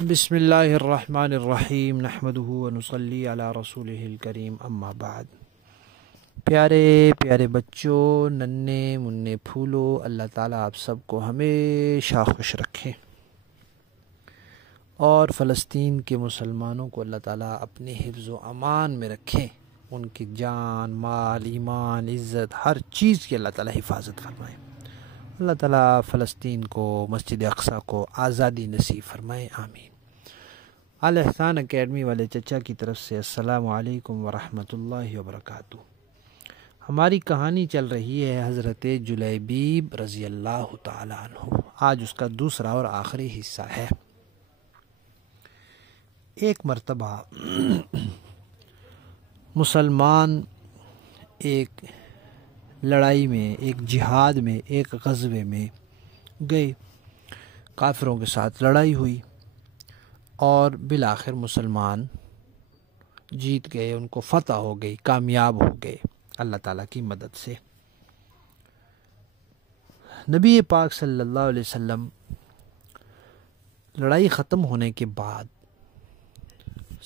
بسم اللہ الرحمن الرحیم نحمدہ ونصلی علی رسولہ الکریم اما بعد۔ پیارے پیارے بچوں، ننھے منھے پھولو، اللہ تعالیٰ آپ سب کو ہمیشہ خوش رکھے اور فلسطین کے مسلمانوں کو اللہ تعالیٰ اپنے حفظ و امان میں رکھیں، ان کی جان، مال، ایمان، عزت، ہر چیز کی اللہ تعالیٰ حفاظت فرمائے۔ اللہ تعالیٰ فلسطین کو، مسجد اقصیٰ کو آزادی نصیب فرمائے، آمین۔ الاحسان اکیڈمی والے چچا کی طرف سے السلام علیکم ورحمۃ اللہ وبرکاتہ۔ ہماری کہانی چل رہی ہے حضرت جلیبیب رضی اللہ تعالیٰ عنہ۔ آج اس کا دوسرا اور آخری حصہ ہے۔ ایک مرتبہ مسلمان ایک لڑائی میں، ایک جہاد میں، ایک غزوے میں گئے، کافروں کے ساتھ لڑائی ہوئی اور بالآخر مسلمان جیت گئے، ان کو فتح ہو گئی، کامیاب ہو گئے اللہ تعالیٰ کی مدد سے۔ نبی پاک صلی اللہ علیہ وسلم لڑائی ختم ہونے کے بعد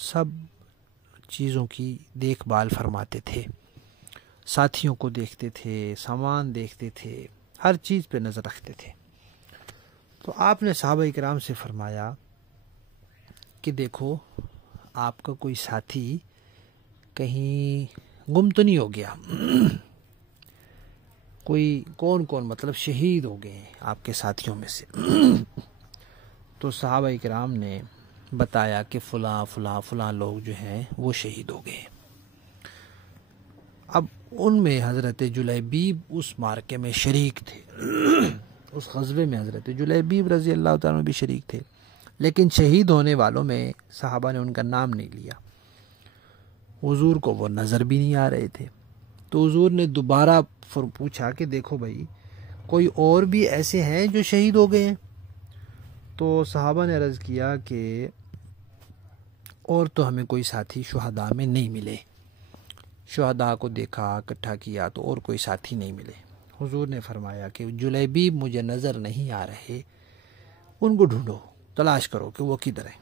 سب چیزوں کی دیکھ بھال فرماتے تھے، ساتھیوں کو دیکھتے تھے، سامان دیکھتے تھے، ہر چیز پہ نظر رکھتے تھے۔ تو آپ نے صحابہ کرام سے فرمایا کہ دیکھو، آپ کا کوئی ساتھی کہیں گم تو نہیں ہو گیا؟ کوئی کون مطلب شہید ہو گئے ہیں آپ کے ساتھیوں میں سے؟ تو صحابہ کرام نے بتایا کہ فلاں فلاں فلاں لوگ جو ہیں وہ شہید ہو گئے ہیں۔ اب ان میں حضرت جلیبیب اس مارکے میں شریک تھے، اس غزوے میں حضرت جلیبیب رضی اللہ تعالیٰ عنہ بھی شریک تھے، لیکن شہید ہونے والوں میں صحابہ نے ان کا نام نہیں لیا۔ حضور کو وہ نظر بھی نہیں آ رہے تھے، تو حضور نے دوبارہ پوچھا کہ دیکھو بھائی، کوئی اور بھی ایسے ہیں جو شہید ہو گئے ہیں؟ تو صحابہ نے عرض کیا کہ اور تو ہمیں کوئی ساتھی شہداء میں نہیں ملے۔ شہداء کو دیکھا، اکٹھا کیا تو اور کوئی ساتھی نہیں ملے۔ حضور نے فرمایا کہ جلیبیب مجھے نظر نہیں آ رہے، ان کو ڈھونڈو، تلاش کرو کہ وہ کدھر ہے۔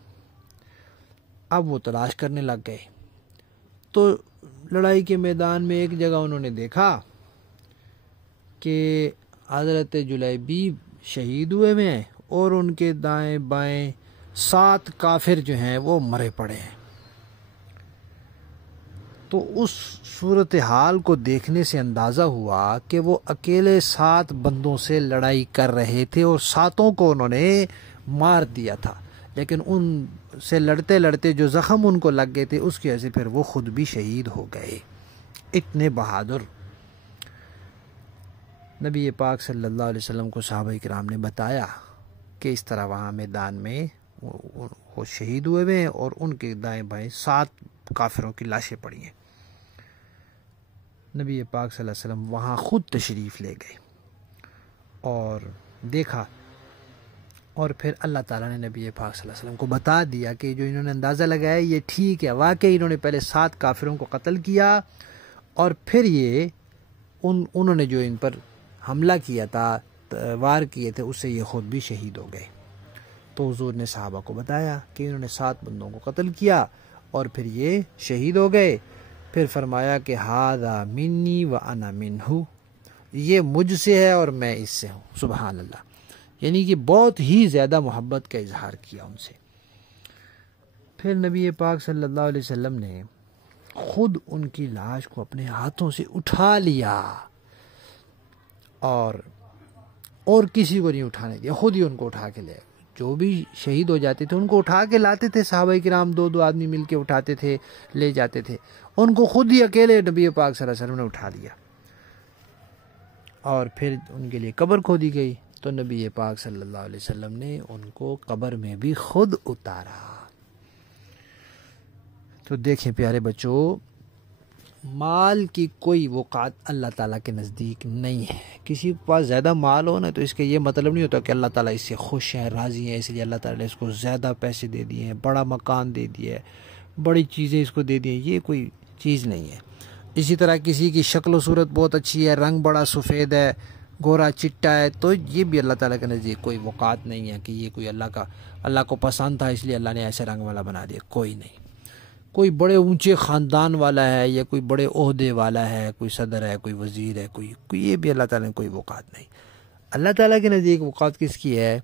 اب وہ تلاش کرنے لگ گئے تو لڑائی کے میدان میں ایک جگہ انہوں نے دیکھا کہ حضرت جلیبیب شہید ہوئے ہیں اور ان کے دائیں بائیں 7 کافر جو ہیں وہ مرے پڑے ہیں۔ تو اس صورتحال کو دیکھنے سے اندازہ ہوا کہ وہ اکیلے 7 بندوں سے لڑائی کر رہے تھے اور 7 کو انہوں نے مار دیا تھا، لیکن ان سے لڑتے لڑتے جو زخم ان کو لگ گئے تھے اس کی وجہ سے پھر وہ خود بھی شہید ہو گئے۔ اتنے بہادر نبی پاک صلی اللہ علیہ وسلم کو صحابہ کرام نے بتایا کہ اس طرح وہاں میدان میں وہ شہید ہوئے ہیں اور ان کے دائیں بائیں 7 کافروں کی لاشیں پڑی ہیں۔ نبی پاک صلی اللہ علیہ وسلم وہاں خود تشریف لے گئے اور دیکھا، اور پھر اللہ تعالیٰ نے نبی پاک صلی اللہ علیہ وسلم کو بتا دیا کہ جو انہوں نے اندازہ لگایا یہ ٹھیک ہے، واقعی انہوں نے پہلے 7 کافروں کو قتل کیا اور پھر یہ انہوں نے جو ان پر حملہ کیا تھا، وار کیے تھے، اس سے یہ خود بھی شہید ہو گئے۔ تو حضور نے صحابہ کو بتایا کہ انہوں نے 7 بندوں کو قتل کیا اور پھر یہ شہید ہو گئے۔ پھر فرمایا کہ ھذا منی وانا منہ، یہ مجھ سے ہے اور میں اس سے ہوں۔ سبحان اللہ، یعنی کہ بہت ہی زیادہ محبت کا اظہار کیا ان سے۔ پھر نبی پاک صلی اللہ علیہ وسلم نے خود ان کی لاش کو اپنے ہاتھوں سے اٹھا لیا اور کسی کو نہیں اٹھانے دیا، خود ہی ان کو اٹھا کے لے۔ جو بھی شہید ہو جاتے تھے ان کو اٹھا کے لاتے تھے، صحابہ کرام 2 آدمی مل کے اٹھاتے تھے، لے جاتے تھے، ان کو خود ہی اکیلے نبی پاک صلی اللہ علیہ وسلم نے اٹھا لیا اور پھر ان کے لیے قبر کھودی گئی تو نبی پاک صلی اللہ علیہ وسلم نے ان کو قبر میں بھی خود اتارا۔ تو دیکھیں پیارے بچوں، مال کی کوئی وقعت اللہ تعالیٰ کے نزدیک نہیں ہے۔ کسی کے پاس زیادہ مال ہو نا تو اس کا یہ مطلب نہیں ہوتا کہ اللہ تعالیٰ اس سے خوش ہیں، راضی ہیں، اس لیے اللہ تعالیٰ نے اس کو زیادہ پیسے دے دیے ہیں، بڑا مکان دے دیا ہے، بڑی چیزیں اس کو دے دی ہیں، یہ کوئی چیز نہیں ہے۔ اسی طرح کسی کی شکل و صورت بہت اچھی ہے، رنگ بڑا سفید ہے، گورا چٹا ہے تو یہ بھی اللہ تعالیٰ کے نزدیک کوئی وقات نہیں ہے کہ یہ کوئی اللہ کو پسند تھا اس لیے اللہ نے ایسے رنگ والا بنا دیا، کوئی نہیں۔ کوئی بڑے اونچے خاندان والا ہے یا کوئی بڑے عہدے والا ہے، کوئی صدر ہے، کوئی وزیر ہے، کوئی یہ بھی اللہ تعالیٰ نے کوئی وقات نہیں۔ اللہ تعالیٰ کے نزدیک وقات کس کی ہے،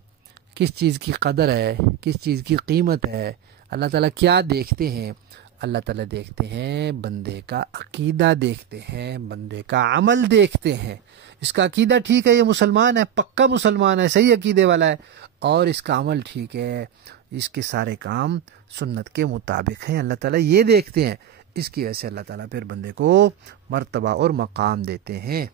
کس چیز کی قدر ہے، کس چیز کی قیمت ہے، اللہ تعالیٰ کیا دیکھتے ہیں؟ اللہ تعالیٰ دیکھتے ہیں بندے کا عقیدہ، دیکھتے ہیں بندے کا عمل، دیکھتے ہیں اس کا عقیدہ ٹھیک ہے، یہ مسلمان ہے، پکا مسلمان ہے، صحیح عقیدے والا ہے، اور اس کا عمل ٹھیک ہے، اس کے سارے کام سنت کے مطابق ہیں، اللہ تعالیٰ یہ دیکھتے ہیں۔ اس کی وجہ سے اللہ تعالیٰ پھر بندے کو مرتبہ اور مقام دیتے ہیں۔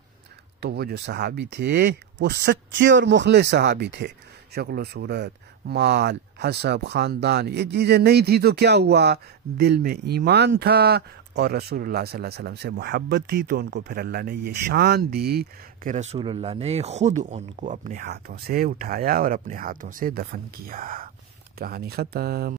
تو وہ جو صحابی تھے وہ سچے اور مخلص صحابی تھے۔ شکل و صورت، مال، حسب، خاندان یہ چیزیں نہیں تھی تو کیا ہوا؟ دل میں ایمان تھا اور رسول اللہ صلی اللہ علیہ وسلم سے محبت تھی، تو ان کو پھر اللہ نے یہ شان دی کہ رسول اللہ نے خود ان کو اپنے ہاتھوں سے اٹھایا اور اپنے ہاتھوں سے دفن کیا۔ کہانی ختم۔